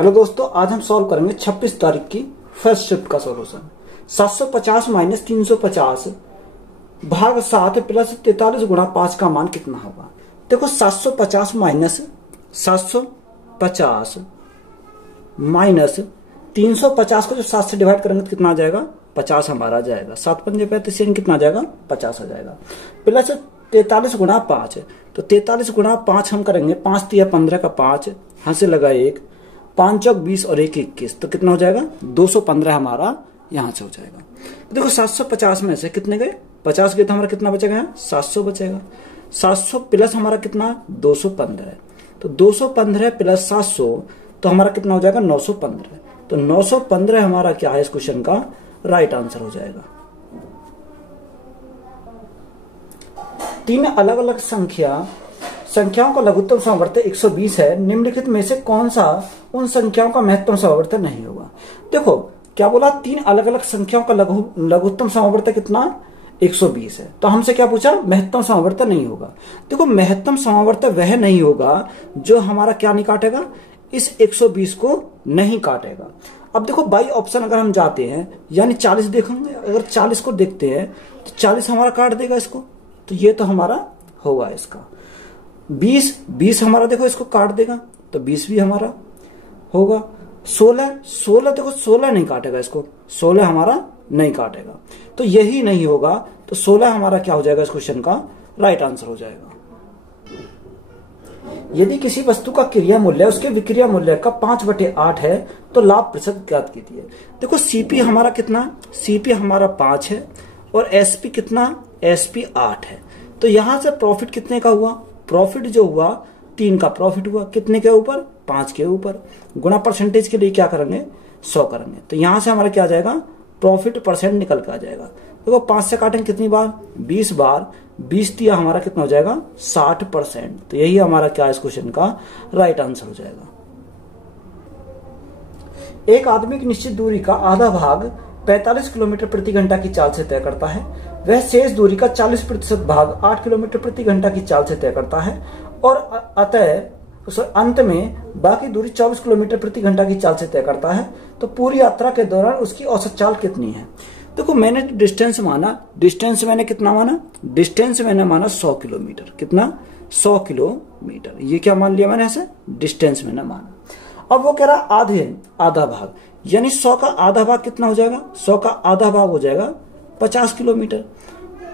Hello दोस्तों, आज हम सॉल्व करेंगे 26 तारीख की फर्स्ट शिफ्ट का सॉल्यूशन। 750 माइनस 350 भाग 7 प्लस 43 गुणा 5 का मान कितना होगा। देखो 750 माइनस 350 को जब 7 से डिवाइड करेंगे तो कितना आ जाएगा, 50 हमारा आ जाएगा। 7 पंजे 35 कितना आ जाएगा, 50 आ जाएगा। प्लस 43 गुणा 5, तो 43 गुणा 5 हम करेंगे, 5 तिया 15 का 5, यहाँ से लगा 1, 5 चौक 20 और 1 21, तो कितना हो जाएगा 215 हमारा यहाँ से हो जाएगा। देखो 750 में से कितने गए, 50 गए तो हमारा कितना बचेगा, 700 बचेगा। 700 प्लस हमारा कितना 215, तो 215 प्लस 700 तो हमारा कितना हो जाएगा 915। तो 915 हमारा क्या है इस क्वेश्चन का राइट आंसर हो जाएगा। तीन अलग अलग संख्याओं का लघुत्तम समवर्तक 120 है। निम्नलिखित में से कौन सा उन संख्याओं का महत्तम समवर्तक नहीं होगा। देखो क्या बोला, तीन अलग अलग संख्याओं का लघुत्तम समवर्तक कितना 120 है। तो हमसे क्या पूछा, महत्तम समवर्तक नहीं होगा। देखो महत्तम समवर्तक वह नहीं होगा जो हमारा क्या नहीं काटेगा, इस 120 को नहीं काटेगा। अब देखो बाई ऑप्शन अगर हम जाते हैं यानी 40 देखेंगे, अगर 40 को देखते हैं तो 40 हमारा काट देगा इसको, तो ये तो हमारा होगा इसका। 20 हमारा देखो इसको काट देगा, तो 20 भी हमारा होगा। 16 देखो 16 नहीं काटेगा इसको, 16 हमारा नहीं काटेगा, तो यही नहीं होगा। तो 16 हमारा क्या हो जाएगा इस क्वेश्चन का राइट आंसर हो जाएगा। यदि किसी वस्तु का क्रिया मूल्य उसके विक्रिया मूल्य का 5/8 है तो लाभ प्रतिशत ज्ञात कीजिए। देखो सीपी हमारा कितना, सीपी हमारा 5 है और एसपी कितना, एसपी 8 है। तो यहां से प्रॉफिट कितने का हुआ, प्रॉफिट जो हुआ 3 का प्रॉफिट हुआ, कितने के ऊपर, 5 के ऊपर। गुणा परसेंटेज के लिए क्या करेंगे, 100 करेंगे, तो यहां से हमारा क्या आ जाएगा, प्रॉफिट परसेंट निकल के आ जाएगा। देखो 5 से काटेंगे कितनी बार, 20 बार, 20 दिया हमारा कितना हो जाएगा 60%। तो यही हमारा क्या इस क्वेश्चन का राइट आंसर हो जाएगा। एक आदमी की निश्चित दूरी का आधा भाग 45 किलोमीटर प्रति घंटा की चाल से तय करता है। वह शेष दूरी का 40% भाग 8 किलोमीटर प्रति घंटा की चाल से तय करता है और अंत में बाकी दूरी 24 किलोमीटर प्रति घंटा की चाल से तय करता है। तो पूरी यात्रा के दौरान उसकी औसत चाल कितनी है। देखो मैंने डिस्टेंस माना, डिस्टेंस मैंने कितना माना, डिस्टेंस मैंने माना 100 किलोमीटर, कितना 100 किलोमीटर, ये क्या मान लिया मैंने ऐसे, डिस्टेंस मैंने माना। अब वो कह रहा आधा भाग, यानी 100 का आधा भाग कितना हो जाएगा, 100 का आधा भाग हो जाएगा 50 किलोमीटर।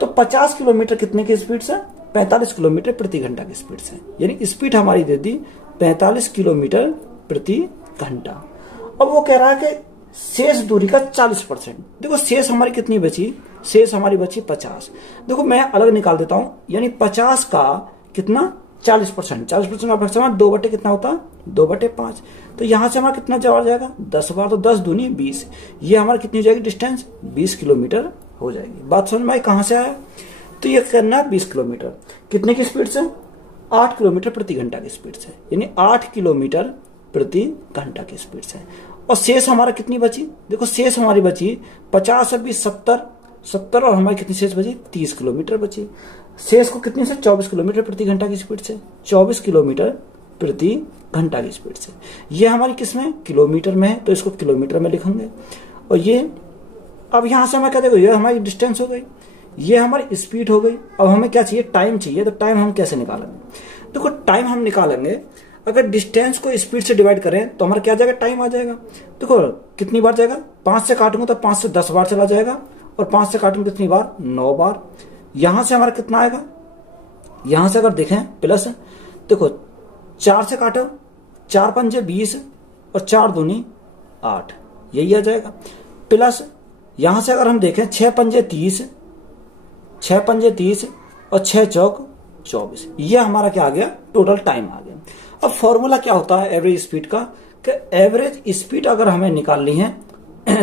तो 50 किलोमीटर कितने की स्पीड से, 45 किलोमीटर प्रति घंटा की स्पीड से, यानी स्पीड हमारी दे दी 45 किलोमीटर प्रति घंटा। अब वो कह रहा है कि शेष दूरी का 40%। देखो शेष हमारी कितनी बची, शेष हमारी बची 50। देखो मैं अलग निकाल देता हूं, यानी 50 का कितना 40%, 40% का फ्रैक्शन 2 बटे कितना होता है, 2/5। तो यहां से हमारा कितना जवाब जाएगा 10 बार, तो 10 दूनी 20, ये हमारी कितनी हो जाएगी डिस्टेंस 20 किलोमीटर हो जाएगी। बात समझ में आई कहां से आया, तो ये करना है 20 किलोमीटर कितने की स्पीड से, 8 किलोमीटर प्रति घंटा की स्पीड से, यानी 8 किलोमीटर प्रति घंटा की स्पीड से। और शेष हमारा कितनी बची, देखो शेष हमारी बची 50 और 20 70 और हमारी कितनी शेष बची 30 किलोमीटर बची। शेष को कितनी से 24 किलोमीटर प्रति घंटा की स्पीड से, 24 किलोमीटर प्रति घंटा की स्पीड से। ये हमारी किसमें, किलोमीटर में है, तो इसको किलोमीटर में लिखेंगे। और ये अब यहां से हमें क्या देखो, ये हमारी डिस्टेंस हो गई, ये हमारी स्पीड हो गई। अब हमें क्या चाहिए, टाइम चाहिए। तो टाइम हम कैसे निकालेंगे, देखो टाइम हम निकालेंगे, अगर डिस्टेंस को स्पीड से डिवाइड करें तो हमारा क्या जाएगा, टाइम आ जाएगा। देखो कितनी बार जाएगा, 5 से काटूंगा तो 5 से 10 बार चला जाएगा, और 5 से काटूंगा कितनी बार, 9 बार। यहां से हमारा कितना आएगा, यहां से अगर देखें प्लस, देखो 4 से काटो, 4 पंजे 20 और 4 दूनी 8, यही आ जाएगा। प्लस यहां से अगर हम देखें 6 पंजे 30, 6 पंजे 30 और 6 चौक 24, ये हमारा क्या आ गया, टोटल टाइम आ गया। अब फॉर्मूला क्या होता है एवरेज स्पीड का, कि एवरेज स्पीड अगर हमें निकालनी है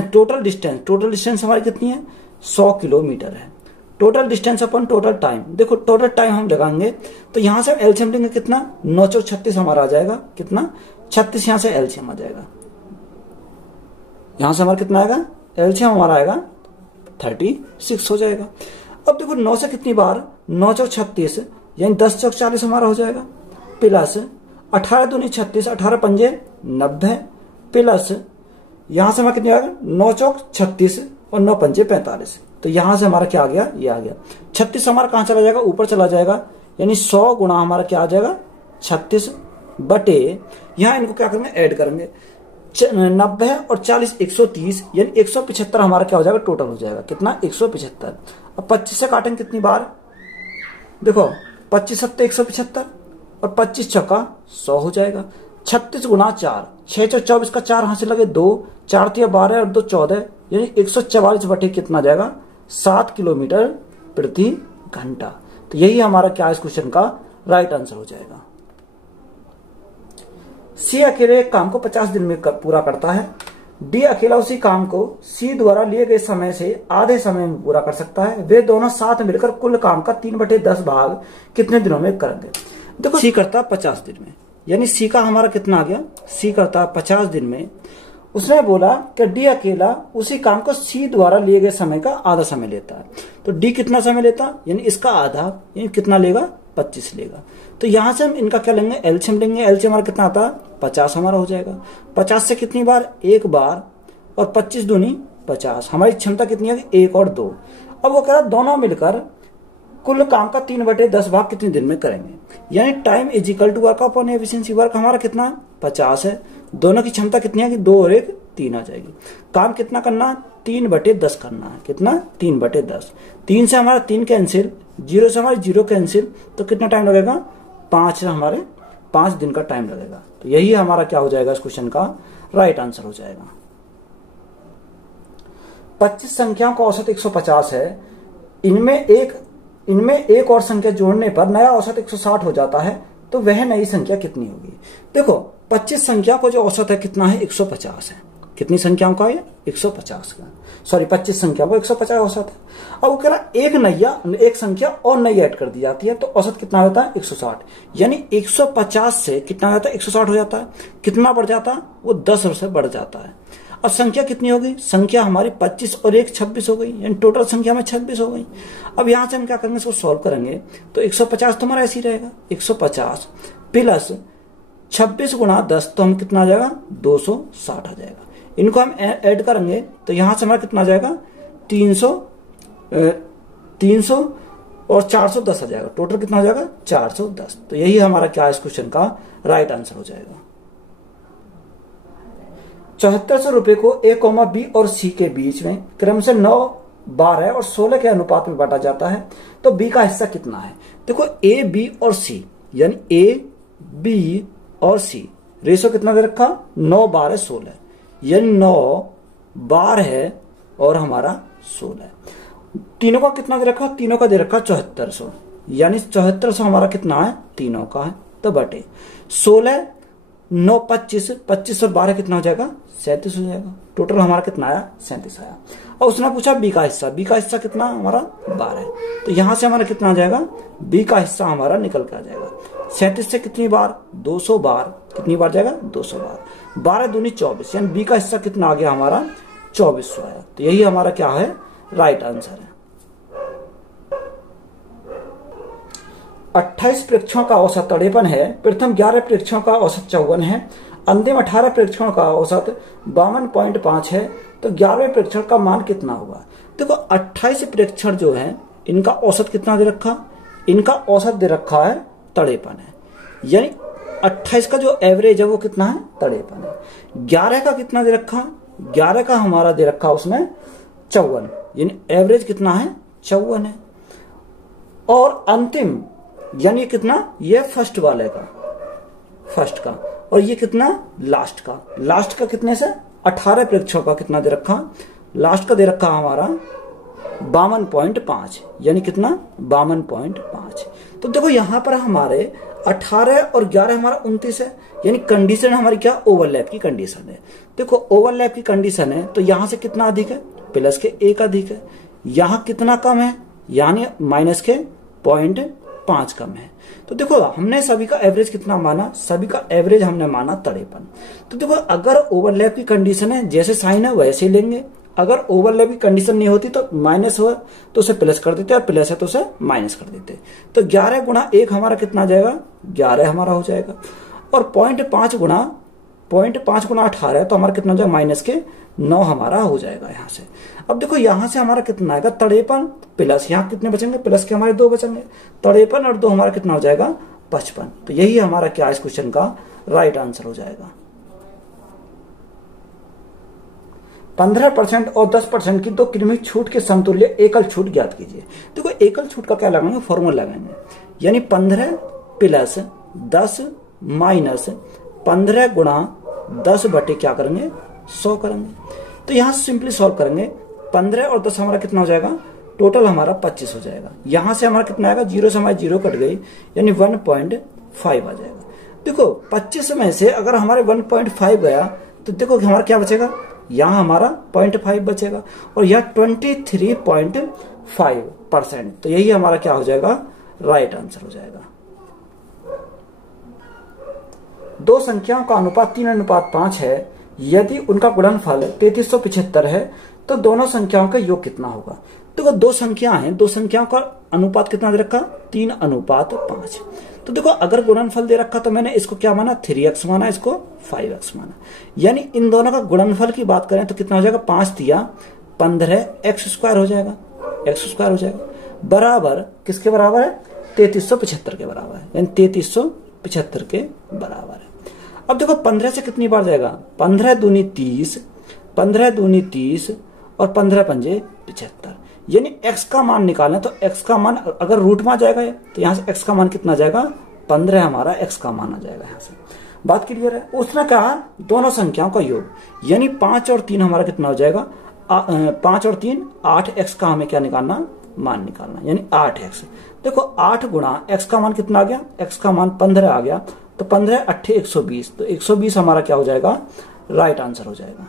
टोटल डिस्टेंस हमारी कितनी है 100 किलोमीटर है, टोटल डिस्टेंस अपन टोटल टाइम। देखो टोटल टाइम हम लगाएंगे तो यहां से एलसीएम लेंगे कितना, 9 चौक 36 हमारा आ जाएगा, कितना 36, यहां से एलसीएम आ जाएगा, यहां से हमारा कितना आएगा, एलसीएम हमारा आएगा 36 हो जाएगा। अब देखो 9 से कितनी बार, 9 चौक 36, यानी 10 चौक 40 हमारा हो जाएगा। प्लस 18 दूनी 36, 18 पंजे 90 प्लस यहां से हमारा कितना आ गया 9 चौक 36 और 9 पंजे 45। तो यहां से हमारा क्या आ गया, ये आ गया 36 हमारा कहां चला जाएगा, ऊपर चला जाएगा, यानी 100 गुणा हमारा क्या आ जाएगा 36 बटे, यहां इनको क्या करेंगे ऐड करेंगे 90 और 40 130, यानी 175 हमारा क्या हो जाएगा टोटल हो जाएगा, कितना 175। अब 25 से काटेंगे कितनी बार, देखो 25 सत्ते 175 और 25 छक्का 100 हो जाएगा। 36 गुणा 4, 6 चौ 24 का 4 हाथ से लगे 2, 4 तिया 12 और 2 14, यानी 144 बटे कितना जाएगा 7 किलोमीटर प्रति घंटा। तो यही हमारा क्या इस क्वेश्चन का राइट आंसर हो जाएगा। सी अकेले एक काम को 50 दिन में पूरा करता है। डी अकेला उसी काम को सी द्वारा लिए गए समय से आधे समय में पूरा कर सकता है। वे दोनों साथ मिलकर कुल काम का 3/10 भाग कितने दिनों में करेंगे। देखो सी करता 50 दिन में, यानी सी का हमारा कितना आ गया, सी करता 50 दिन में। उसने बोला कि डी अकेला उसी काम को सी द्वारा लिए गए समय का आधा समय लेता है। तो डी कितना समय लेता, यानी इसका आधा, यानी कितना लेगा 25 लेगा। तो यहां से हम इनका क्या लेंगे एलसीएम लेंगे। एलसीएम हमारा कितना आता है 50 हमारा हो जाएगा। 50 से कितनी बार, एक बार, और 25 दूनी 50। हमारी क्षमता कितनी है 1 और 2। अब वो कह रहा दोनों मिलकर कुल काम का 3/10 भाग कितने दिन में करेंगे, यानी time is equal to work upon efficiency. Work हमारा कितना 50 है, दोनों की क्षमता कितनी है कि 2 और 1 3 आ जाएगी। काम कितना करना है 3/10 करना है, कितना 3/10। 3 से हमारा 3 कैंसिल, 0 से हमारे 0 कैंसिल, तो कितना टाइम लगेगा 5 से हमारे 5 दिन का टाइम लगेगा। तो यही हमारा क्या हो जाएगा इस क्वेश्चन का राइट आंसर हो जाएगा। 25 संख्याओं का औसत 150 है। इनमें एक और संख्या जोड़ने पर नया औसत 160 हो जाता है, तो वह नई संख्या कितनी होगी। देखो 25 संख्या को जो औसत है कितना है 150 है। कितनी संख्याओं का है 150 का, सॉरी 25 संख्या को 150 औसत है। अब वो कह रहा एक संख्या और नई ऐड कर दी जाती है, तो औसत कितना होता है 160, यानी 150 से कितना हो जाता है 160 हो जाता है। कितना बढ़ जाता है वो 10 से बढ़ जाता है। अब संख्या कितनी हो गई, संख्या हमारी 25 और 1 26 हो गई, यानी टोटल संख्या में 26 हो गई। अब यहां से हम क्या करेंगे इसको सॉल्व करेंगे, तो 150 तो हमारा ऐसे ही रहेगा 150 प्लस 26 गुणा 10, तो हम कितना आ जाएगा 260 आ जाएगा। इनको हम ऐड करेंगे तो यहां से हमारा कितना आ जाएगा 300 और 410 आ जाएगा। टोटल कितना हो जाएगा 410। तो यही हमारा क्या है इस क्वेश्चन का राइट आंसर हो जाएगा। 7400 रुपए को ए, बी और सी के बीच में क्रम से 9, 12 और 16 के अनुपात में बांटा जाता है, तो बी का हिस्सा कितना है। देखो ए, बी और सी, यानी ए, बी और सी रेशो कितना दे रखा 9, 12, 16, यानी 9, 12 है और हमारा 16। तीनों का कितना दे रखा, तीनों का दे रखा 7400, यानी 7400 हमारा कितना है तीनों का है, तो बटे 16, 9, 25, 25 और 12 कितना हो जाएगा 37 हो जाएगा। टोटल हमारा कितना आया 37 आया। और उसने पूछा बी का हिस्सा, बी का हिस्सा कितना हमारा 12 है, तो यहां से हमारा कितना आ जाएगा बी का हिस्सा हमारा निकल के आ जाएगा। 37 से कितनी बार 200 बार, कितनी बार जाएगा 200 बार, 12 दूनी 24, यानी बी का हिस्सा कितना आ गया हमारा 2400 आया। तो यही हमारा क्या है राइट आंसर है। 28 परीक्षणों का औसत 53 है। प्रथम 11 परीक्षणों का औसत 54 है। अंतिम 18 परीक्षणों का औसत 52.5 है। तो 11वें परीक्षण का मान कितना होगा। देखो 28 परीक्षण जो है इनका औसत कितना दे रखा, इनका औसत दे रखा है 53 है, यानी 28 का जो एवरेज है वो कितना है 53 है। 11 का कितना दे रखा, 11 का हमारा दे रखा उसने 54, यानी एवरेज कितना है 54 है। और अंतिम यानी कितना, ये फर्स्ट वाले का, फर्स्ट का, और ये कितना लास्ट का, लास्ट का कितने से 18 परीक्षणों का कितना दे रखा, लास्ट का दे रखा हमारा 52.5, यानी कितना 52.5। तो देखो यहां पर हमारे 18 और 11 हमारा 29 है, यानी कंडीशन हमारी क्या ओवरलैप की कंडीशन है। देखो ओवरलैप की कंडीशन है तो यहां से कितना अधिक है प्लस के 1 अधिक है, यहां कितना कम है यानी माइनस के 0.5 कम है। तो देखो हमने सभी का एवरेज कितना माना, सभी का एवरेज हमने माना 53। तो देखो अगर ओवरलैप की कंडीशन है जैसे साइन है वैसे ही लेंगे, अगर ओवरलैप की कंडीशन नहीं होती तो माइनस हो तो उसे प्लस कर देते और प्लस है तो उसे माइनस कर देते। तो 11 गुणा 1 हमारा कितना आ जाएगा 11 हमारा हो जाएगा, और 0.5 गुणा 0.5 गुना 18 है तो हमारा कितना हो जाएगा -9 हमारा हो जाएगा यहाँ से। अब देखो यहाँ से हमारा कितना आएगा 53 प्लस यहाँ कितने बचेंगे, प्लस के हमारे 2 बचेंगे, 53 और 2 हमारा कितना हो जाएगा 55। तो यही हमारा क्या इस क्वेश्चन का राइट आंसर हो जाएगा। 15% और 10% की दो क्रमिक छूट के समतुल्य एकल छूट ज्ञात कीजिए। देखो एकल छूट का क्या लगाएंगे, फॉर्मूला लगाएंगे, यानी 15 प्लस 10 माइनस 15 गुणा 10 बटे क्या करेंगे 100 करेंगे। तो यहां से सिंपली सॉल्व करेंगे, 15 और 10 हमारा कितना हो जाएगा, टोटल हमारा 25 हो जाएगा। यहां से हमारा कितना आएगा, 0 से हमारी 0 कट गई, यानी 1.5 आ जाएगा। देखो 25 में से अगर हमारे 1.5 गया तो देखो हमारा क्या बचेगा, यहां हमारा 0.5 बचेगा और यह 23.5%। तो यही हमारा क्या हो जाएगा, राइट आंसर हो जाएगा। दो संख्याओं का अनुपात 3:5 है, यदि उनका गुणनफल 3375 है तो दोनों संख्याओं का योग कितना होगा। देखो दो संख्या हैं, दो संख्याओं का अनुपात कितना दे रखा, 3:5। तो देखो अगर गुणनफल दे रखा तो मैंने इसको क्या माना, 3x माना, इसको 5x माना, यानी इन दोनों का गुणनफल की बात करें तो कितना हो जाएगा, 5 तिया 15x² हो जाएगा, x² हो जाएगा, बराबर किसके बराबर है, 3375 के बराबर है, यानी 3375 के बराबर है। अब देखो 15 से कितनी बार जाएगा, 15 दूनी 30, 15 दूनी 30 और 15 पंजे 75, यानी x का मान निकालना तो x का मान अगर रूट में आ जाएगा तो यहाँ से x का मान कितना जाएगा, 15 हमारा x का मान आ जाएगा। यहाँ से बात क्लियर है। उसने कहा दोनों संख्याओं का योग, यानी 5 और 3 हमारा कितना हो जाएगा, 5 और 3 8x का हमें क्या निकालना, मान निकालना, यानी 8x। देखो 8 गुणा x का मान कितना आ गया, x का मान 15 आ गया, तो 15 8 120, तो 120 हमारा क्या हो जाएगा, राइट आंसर हो जाएगा।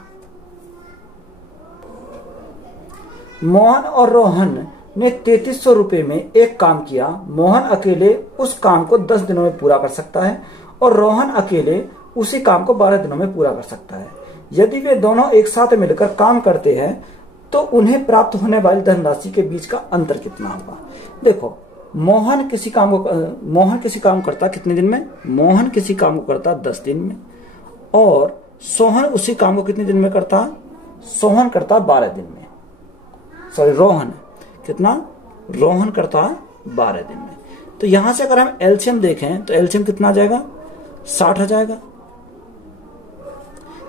मोहन और रोहन ने 3300 रुपए में एक काम किया। मोहन अकेले उस काम को 10 दिनों में पूरा कर सकता है और रोहन अकेले उसी काम को 12 दिनों में पूरा कर सकता है। यदि वे दोनों एक साथ मिलकर काम करते हैं तो उन्हें प्राप्त होने वाली धनराशि के बीच का अंतर कितना होगा। देखो मोहन किसी काम करता कितने दिन में, मोहन किसी काम को करता 10 दिन में, और सोहन उसी काम को कितने दिन में करता, सोहन करता 12 दिन में, सॉरी रोहन कितना, रोहन करता 12 दिन में। तो यहां से अगर हम एलसीएम देखें तो एलसीएम कितना आ जाएगा, 60 आ जाएगा।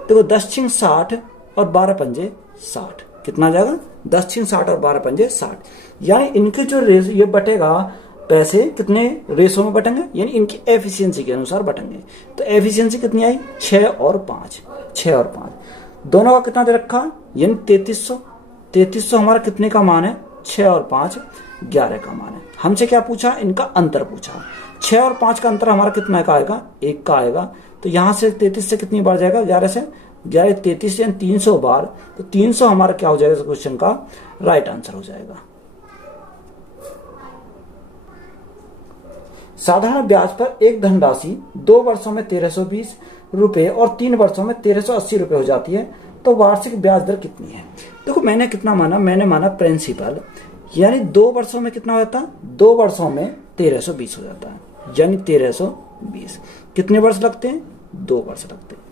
देखो 10 छिंग 60 और 12 पंजे 60, कितना आ जाएगा, 10 छिंग 60 और 12 पंजे 60, यानी इनके जो रेस ये बटेगा, पैसे कितने रेसो में बटेंगे, यानी इनकी एफिशिएंसी के अनुसार बटेंगे। तो एफिशिएंसी कितनी आई, 6 और 5, 6 और 5 दोनों का कितना दे रखा, यानी 3300। 3300 हमारा कितने का मान है, 6 और 5 11 का मान है। हमसे क्या पूछा, इनका अंतर पूछा। 6 और 5 का अंतर हमारा कितना का आएगा, 1 का आएगा। तो यहां से 33 से कितनी बार जाएगा, 11 से, 11 33 यानी 300 बार, तो 300 हमारा क्या हो जाएगा, इस क्वेश्चन का राइट आंसर हो जाएगा। साधारण ब्याज पर एक धनराशि 2 वर्षों में 1320 रुपए और 3 वर्षों में 1380 रुपए हो जाती है, तो वार्षिक ब्याज दर कितनी है। देखो मैंने कितना माना, मैंने माना प्रिंसिपल, यानी 2 वर्षों में कितना हो जाता है, 2 वर्षों में 1320 हो जाता है, यानी 1320। कितने वर्ष लगते हैं, 2 वर्ष लगते हैं।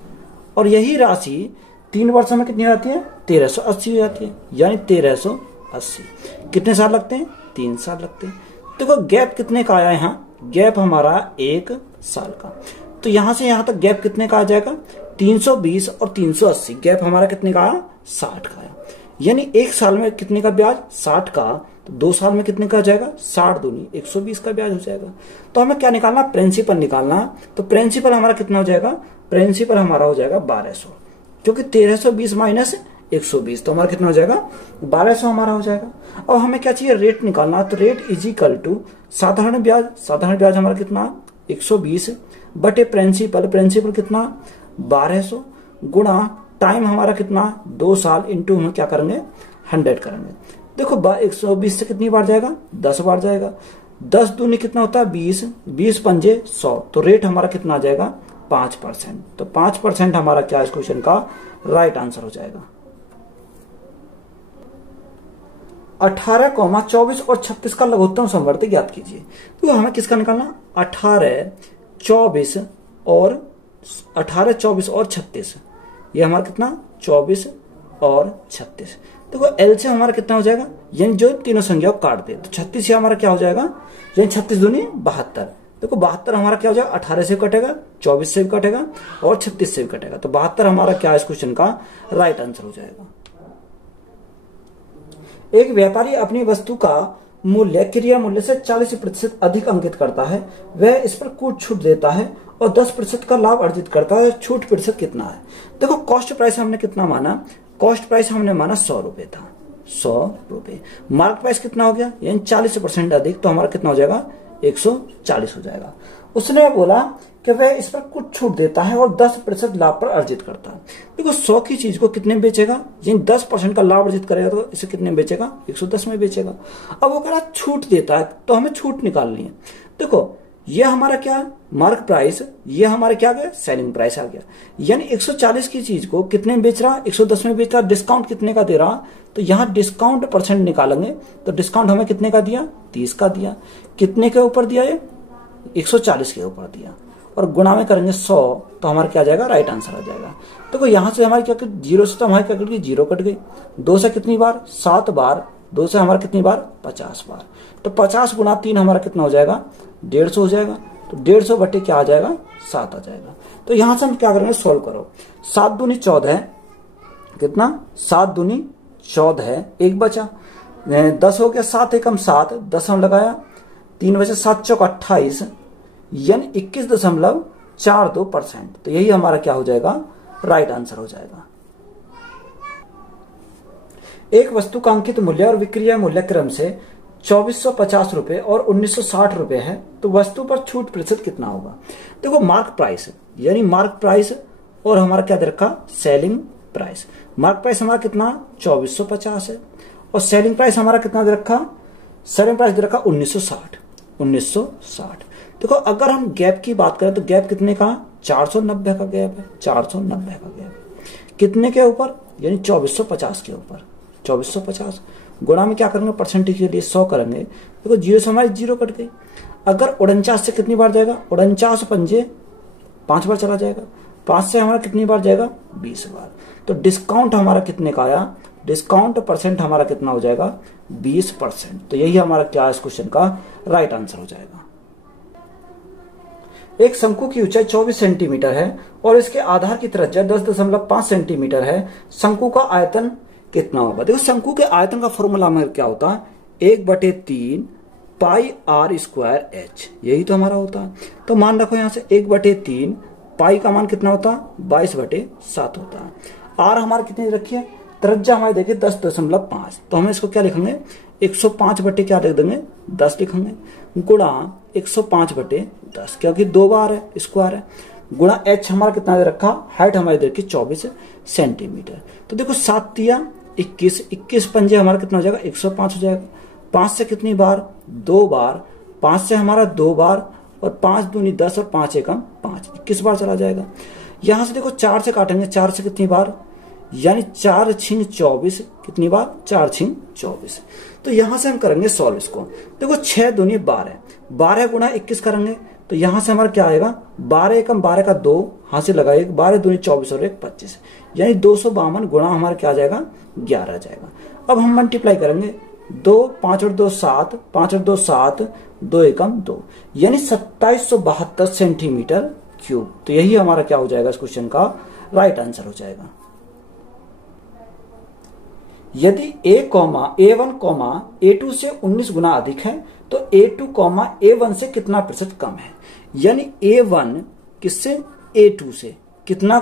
और यही राशि 3 वर्षों में कितनी आती है, 1380 हो जाती है, यानी 1380। कितने साल लगते हैं, 3 साल लगते हैं। देखो गैप कितने का आया, यहाँ गैप हमारा 1 साल का, तो यहां से यहां तक गैप कितने का आ जाएगा, 320 और 380, गैप हमारा कितने का आया, 60 का आया। यानी 1 साल में कितने का ब्याज, 60 का, तो 2 साल में कितने का आ जाएगा, 60 दूनी 120 का ब्याज हो जाएगा। तो हमें क्या निकालना, प्रिंसिपल निकालना। तो प्रिंसिपल हमारा कितना हो जाएगा, प्रिंसिपल हमारा हो जाएगा 1200, क्योंकि 1320 माइनस 120, तो हमारा कितना हो जाएगा, 1200 हमारा हो जाएगा। अब हमें क्या चाहिए, रेट निकालना। तो रेट इज इक्वल टू साधारण ब्याज, साधारण ब्याज हमारा कितना 120 बटे प्रिंसिपल, प्रिंसिपल कितना 1200 गुणा टाइम हमारा कितना 2 साल, इंटू हम क्या करेंगे 100 करेंगे। देखो 120 से कितनी बार जाएगा, 10 बार जाएगा। 10 दूनी कितना होता है 20, 20 पंजे 100, तो रेट हमारा कितना आ जाएगा 5%। तो 5% हमारा क्या इस क्वेश्चन का राइट आंसर हो जाएगा। 18, 24 और 36 का लघुत्तम समवर्ती ज्ञात कीजिए। तो हमें किसका निकालना, 18, 24 और 18, 24 और 36, ये हमारा कितना 24 और 36। देखो एल से हमारा कितना हो जाएगा, यानी जो तीनों संख्याओं काट दे तो 36 से हमारा क्या हो जाएगा, यानी 36 दूनी 72। देखो 72 हमारा क्या हो जाएगा, 18 से भी कटेगा, 24 से भी कटेगा और 36 से भी कटेगा, तो 72 हमारा क्या इस क्वेश्चन का राइट आंसर हो जाएगा। एक व्यापारी अपनी वस्तु का मूल्य क्रिया मूल्य से 40% अधिक अंकित करता है, वह इस पर कुछ छूट देता है और 10% का लाभ अर्जित करता है, छूट प्रतिशत कितना है। देखो कॉस्ट प्राइस हमने कितना माना, कॉस्ट प्राइस हमने माना 100 रुपए था, 100 रुपए। मार्केट प्राइस कितना हो गया, यानी 40% अधिक, तो हमारा कितना हो जाएगा 140 हो जाएगा। उसने बोला कि वह इस पर कुछ छूट देता है और 10% लाभ पर अर्जित करता है। देखो 100 की चीज को कितने में बेचेगा, यानी 10% का लाभ अर्जित करेगा तो इसे कितने में बेचेगा, 110 में बेचेगा। अब वो कह रहा छूट देता है तो हमें छूट निकालनी है। देखो ये हमारा क्या मार्केट प्राइस, ये हमारा क्या गया सेलिंग प्राइस आ गया, यानी 140 की चीज को कितने में बेच रहा, 110 में बेच रहा, डिस्काउंट कितने का दे रहा, तो यहाँ डिस्काउंट परसेंट निकालेंगे तो डिस्काउंट हमें कितने का दिया, 30 का दिया। कितने के ऊपर दिया, ये 140 के ऊपर दिया, और गुणा में करेंगे 100 तो हमारा क्या आ जाएगा, राइट आंसर आ जाएगा। देखो यहां से हमारी क्या, 0 से तो हमारी क्या कट गई, 0 कट गई, 2 से कितनी बार, 7 बार, 2 से हमारा कितनी बार, 50 बार, तो 50 गुणा 3 हमारा कितना हो जाएगा, 150 हो जाएगा। तो 150 बटे क्या आ जाएगा, 7 आ जाएगा। तो यहां से हम क्या करेंगे, सोल्व करो। 7 दूनी 14 कितना, 7 दूनी 14, एक बचा, 10 हो गया, 7 एकम 7, 10 हम लगाया, 3 बचे, 7 चौक 28, यानी 21.42%। तो यही हमारा क्या हो जाएगा, राइट आंसर हो जाएगा। एक वस्तु का अंकित मूल्य और विक्रय मूल्य क्रम से 2450 रुपए और 1960 रुपए है, तो वस्तु पर छूट प्रतिशत कितना होगा। देखो मार्क प्राइस यानी मार्क प्राइस और हमारा क्या दे रखा, सेलिंग प्राइस। मार्क प्राइस हमारा कितना 2450 है और सेलिंग प्राइस हमारा कितना दे रखा, सेलिंग प्राइस दे रखा 1960। देखो अगर हम गैप की बात करें तो गैप कितने का, 490 का गैप है, 490 का गैप कितने के ऊपर, यानी 2450 के ऊपर, 2450 गुणा में क्या करेंगे, परसेंटेज के लिए 100 करेंगे। देखो 0 से हमारी 0 कट गई। अगर 49 से कितनी बार जाएगा, 49 पंजे 5 बार चला जाएगा, 5 से हमारा कितनी बार जाएगा, 20 बार। तो डिस्काउंट हमारा कितने का आया, डिस्काउंट परसेंट हमारा कितना हो जाएगा, 20%। तो यही हमारा क्या इस क्वेश्चन का राइट आंसर हो जाएगा। एक शंकु की ऊंचाई 24 सेंटीमीटर है और इसके आधार की त्रिज्या 10.5 सेंटीमीटर है। शंकु का आयतन कितना होगा। देखो शंकु के आयतन का फॉर्मूला में क्या होता है, 1/3 पाई आर स्क्वायर एच, यही तो हमारा होता है। तो मान रखो यहां से 1/3 पाई का मान कितना होता है, 22/7 होता है। आर हमारे कितनी रखी है, त्रिज्या हमारी देखिए 10.5, तो हम इसको क्या लिखेंगे, 105 बटे क्या लिख देंगे, 10 लिखेंगे, गुणा 105/10, क्योंकि 2 बार है, स्क्वायर है, गुणा एच हमारा कितना दे रखा, हाइट हमारी दे रखी 24 सेंटीमीटर। तो देखो 7 तिया 21, 21 पंजे हमारा कितना हो जाएगा, 105 हो जाएगा। 5 से कितनी बार, 2 बार, 5 से हमारा 2 बार, और 5 दूनी 10 और 5 एकम 5, 21 बार चला जाएगा। यहां से देखो 4 से काटेंगे, 4 से कितनी बार, यानी 4 छिंग 24, कितनी बार, 4 छिंग 24। तो यहां से हम करेंगे सॉल्व इसको। देखो 6 दूनी 12, 12 गुणा 21 करेंगे तो यहां से हमारा क्या आएगा, 12 एकम 12 का 2 हाथ से लगाइए, 12 दूनी 24 और 1 25, यानी 252 गुणा हमारा क्या आ जाएगा, 11 आ जाएगा। अब हम मल्टीप्लाई करेंगे, 2 5 और 2 7, 5 और 2 7, 2 एकम 2, यानी 2772 सेंटीमीटर क्यूब। तो यही हमारा क्या हो जाएगा इस क्वेश्चन का राइट आंसर हो जाएगा। यदि a1, a2 से 19 गुना अधिक है तो a2, a1 से कितना प्रतिशत कम है। यानी a1 किससे, a2 से कितना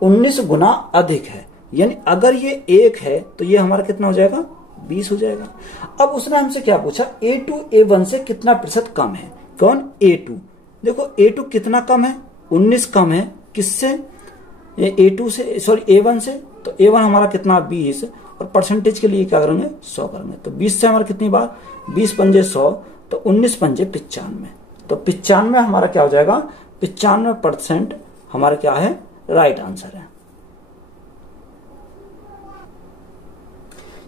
19 गुना अधिक है, यानी अगर ये 1 है तो ये हमारा कितना हो जाएगा, 20 हो जाएगा। अब उसने हमसे क्या पूछा, a2 a1 से कितना प्रतिशत कम है। कौन, a2। देखो a2 कितना कम है, 19 कम है, किससे, a2 से, सॉरी a1 से। तो a1 हमारा कितना, 20, और परसेंटेज के लिए क्या करेंगे, 100 करेंगे। तो 20 से हमारा कितनी बार, 20 पंजे 100, तो 19 पंजे 95, तो 95 हमारा क्या हो जाएगा, 95% हमारा क्या है, राइट आंसर है।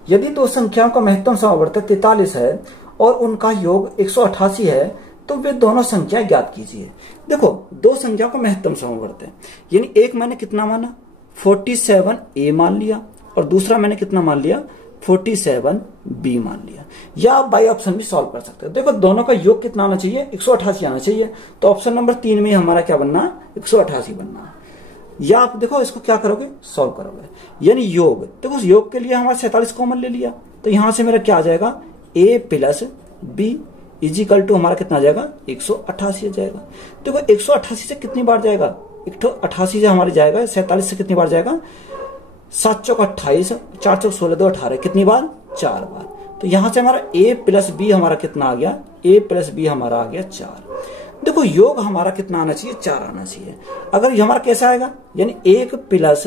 यदि दो संख्याओं का महत्तम समावर्तक 43 है और उनका योग 188 है तो वे दोनों संख्या ज्ञात कीजिए। देखो दो संख्या को महत्तम समूह करते हैं, यानी एक मैंने कितना माना 47A मान लिया और दूसरा मैंने कितना मान लिया 47B मान लिया, या आप बाई ऑप्शन भी सॉल्व कर सकते हो। देखो दोनों का योग कितना आना चाहिए 188 आना चाहिए, तो ऑप्शन नंबर 3 में हमारा क्या बनना 188 बनना है। या आप देखो इसको क्या करोगे सॉल्व करोगे, यानी योग, देखो योग के लिए हमारा 47 कॉमन ले लिया, तो यहां से मेरा क्या आ जाएगा A plus B equal to हमारा कितना आ जाएगा 188 आ जाएगा। देखो 188 से कितनी बार जाएगा 188 से हमारे जाएगा 47 से कितनी बार जाएगा 7 चौक 28 4 चौक 16 2 18 कितनी बार 4 बार। तो यहां से हमारा A प्लस B हमारा कितना आ गया A प्लस B हमारा आ गया 4। देखो योग हमारा कितना आना चाहिए 4 आना चाहिए। अगर ये हमारा कैसा आएगा यानी 1 प्लस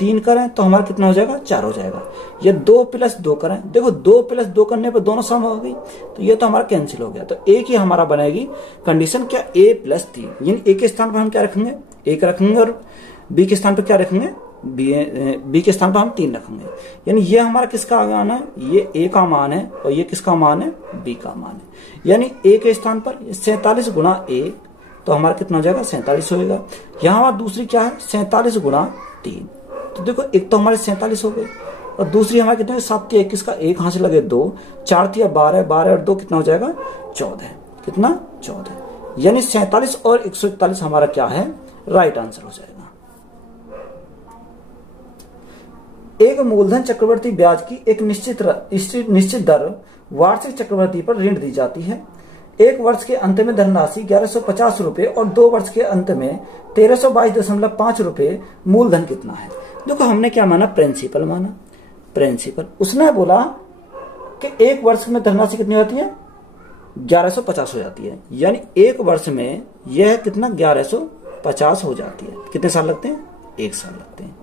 3 करें तो हमारा कितना हो जाएगा 4 हो जाएगा, या 2 प्लस 2 करें, देखो 2 प्लस 2 करने पर दोनों सम हो गई, तो ये तो हमारा कैंसिल हो गया। तो एक ही हमारा बनेगी कंडीशन क्या A प्लस 3, यानी A के स्थान पर हम क्या रखेंगे 1 रखेंगे और B के स्थान पर क्या रखेंगे बी के स्थान पर हम 3 रखेंगे, यानी ये हमारा किसका मान है ये A का मान है और ये किसका मान है B का मान है। यानी A के स्थान पर 47 गुणा A, तो हमारा कितना हो जाएगा 47 होगा। यहाँ हमारा दूसरी क्या है 47 गुणा 3, तो देखो एक तो हमारे 47 हो गए और दूसरी हमारे कितने 7 × 21 का 1 हाथ से लगे 2, 4 × 12 12 और 2 कितना हो जाएगा 14, कितना 14, यानी 47 और 141 हमारा क्या है राइट आंसर हो जाएगा। एक मूलधन चक्रवर्ती ब्याज की एक निश्चित दर वार्षिक चक्रवर्ती पर ऋण दी जाती है। एक वर्ष के अंत में धनराशि 1150 रुपए और 2 वर्ष के अंत में 1322.5 रुपए मूलधन कितना है। देखो हमने क्या माना प्रिंसिपल माना, प्रिंसिपल उसने बोला कि एक वर्ष में धनराशि कितनी होती है 1150 हो जाती है, यानी एक वर्ष में यह कितना 1150 हो जाती है। कितने साल लगते हैं 1 साल लगते हैं,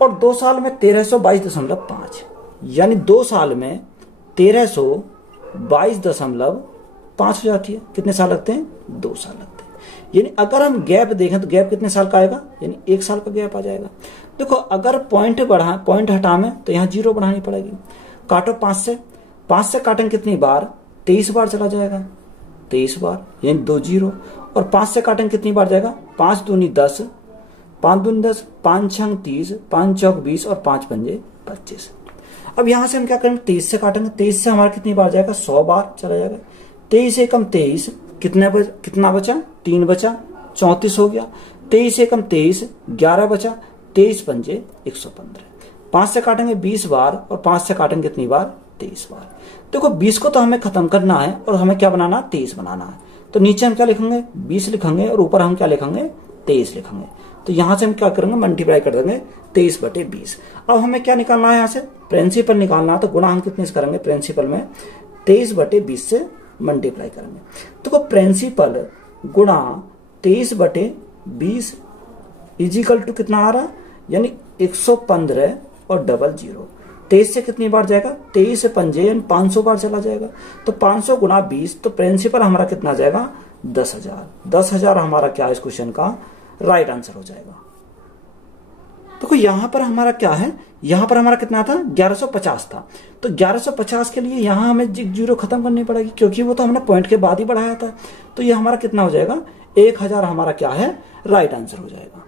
और 2 साल में 1322.5, यानी 2 साल में 1322.5 हो जाती है। कितने साल लगते हैं 2 साल लगते हैं। यानी अगर हम गैप देखें तो गैप कितने साल का आएगा यानी 1 साल का गैप आ जाएगा। देखो अगर पॉइंट हटावे तो यहाँ 0 बढ़ानी पड़ेगी। काटो 5 से काटेंगे कितनी बार 23 बार चला जाएगा 23 बार, यानी 2 0, और 5 से काटेंगे कितनी बार जाएगा 5 दूनी 10, 5 दूनी 10, 5 छंग 30, 5 चौक 20 और 5 पंजे 25। अब यहां से हम क्या करेंगे 23 से काटेंगे, 23 से हमारा कितनी बार जाएगा 100 बार चला जाएगा। 23 एकम 23 कितना बचा 3 बचा 34 हो गया। 23 एकम 23 11 बचा, 23 पंजे 115। 5 से काटेंगे 20 बार और 5 से काटेंगे कितनी बार 23 बार। देखो 20 को तो हमें खत्म करना है और हमें क्या बनाना 23 बनाना है, तो नीचे हम क्या लिखेंगे 20 लिखेंगे और ऊपर हम क्या लिखेंगे 23 लिखेंगे। तो यहां से हम क्या करेंगे मल्टीप्लाई कर देंगे 23/20। अब हमें क्या निकालना है यहाँ से प्रिंसिपल निकालना है, तो गुणा हम कितने से करेंगे प्रिंसिपल में 23/20 से मल्टीप्लाई करेंगे। तो प्रिंसिपल गुणा 23/20 इजिकल टू कितना आ रहा यानी 115 और 00। 23 से कितनी बार जाएगा 23 से पंजे यानी 500 बार चला जाएगा, तो 500 गुणा 20, तो प्रिंसिपल हमारा कितना जाएगा 10,000। 10,000 हमारा क्या है इस क्वेश्चन का राइट आंसर हो जाएगा। देखो यहां पर हमारा क्या है, यहां पर हमारा कितना था 1150 था, तो 1150 के लिए यहां हमें 0 खत्म करनी पड़ेगी क्योंकि वो तो हमने पॉइंट के बाद ही बढ़ाया था। तो ये हमारा कितना हो जाएगा 1000 हमारा क्या है राइट आंसर हो जाएगा।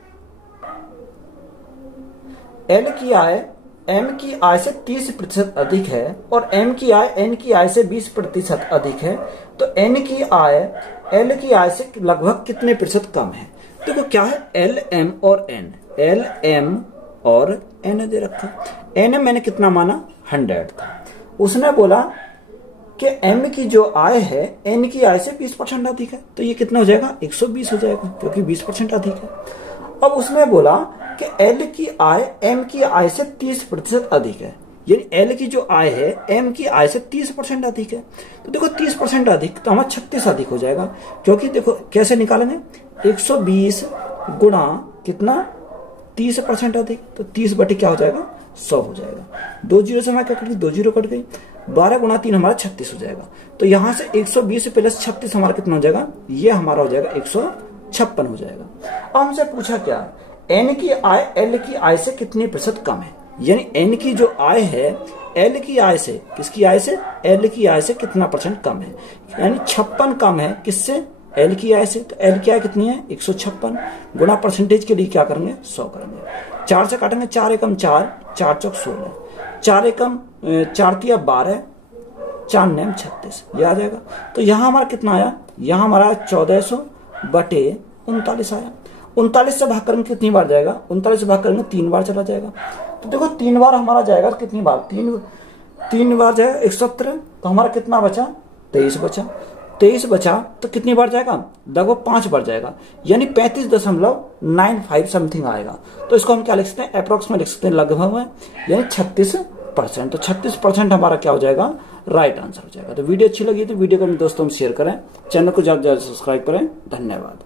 एल की आय एम की आय से 30% अधिक है और एम की आय एन की आय से 20% अधिक है, तो एन की आय एल की आय से लगभग कितने प्रतिशत कम है। देखो क्या है एल एम और एन, एल एम और एन दे रखा। एन मैंने कितना माना 100 था, उसने बोला कि एम की जो आय है एन की आय से 20% अधिक है, तो ये कितना हो जाएगा 120 हो जाएगा क्योंकि 20% अधिक है। अब उसने बोला कि एल की आय एम की आय से 30% अधिक है, यानी एल की जो आय है एम की आय से 30% अधिक है। तो देखो 30% अधिक तो हमारा 36 अधिक हो जाएगा, क्योंकि देखो कैसे निकालेंगे 120 गुणा कितना 30% अधिक, तो 30 बटे क्या हो जाएगा 100 हो जाएगा। 2 0 से हमारा क्या कट गई 2 0 कट गई, 12 गुणा 3 हमारा 36 हो जाएगा। तो यहां से 120 प्लस 36 हमारा कितना हो जाएगा, ये हमारा हो जाएगा 156 हो जाएगा। अब हमसे पूछा क्या एन की आय एल की आय से कितनी प्रतिशत कम है, यानी n की जो आय है l की आय से, किसकी आय से, l की आय से कितना % कम है, यानी 56 कम है किससे, l की आय से। तो l की आय कितनी है 156 गुणा परसेंटेज के लिए क्या करेंगे 100 करेंगे। 4 से काटेंगे, 4 एकम 4, 4 चौक 16, 4 एकम 4 तिया 12, 4 नेम 36, ये आ जाएगा। तो यहाँ हमारा कितना आया, यहाँ हमारा 1400 बटे 39 आया। 39 से भाग करेंगे कितनी बार जाएगा, 39 से भाग करेंगे 3 बार चला जाएगा। तो देखो 3 बार हमारा जाएगा, कितनी बार, 3 बार जाएगा 117, तो हमारा कितना बचा 23 बचा। 23 बचा तो कितनी बार जाएगा, देखो 5 बार जाएगा, यानी 35.95 समथिंग आएगा। तो इसको हम क्या लिख सकते हैं, अप्रोक्सीमेट लिख सकते हैं, लगभग में, यानी 36%। तो 36% हमारा क्या हो जाएगा, राइट आंसर हो जाएगा। तो वीडियो अच्छी लगी तो वीडियो को अपने दोस्तों में शेयर करें, चैनल को ज्यादा से ज्यादा सब्सक्राइब करें। धन्यवाद।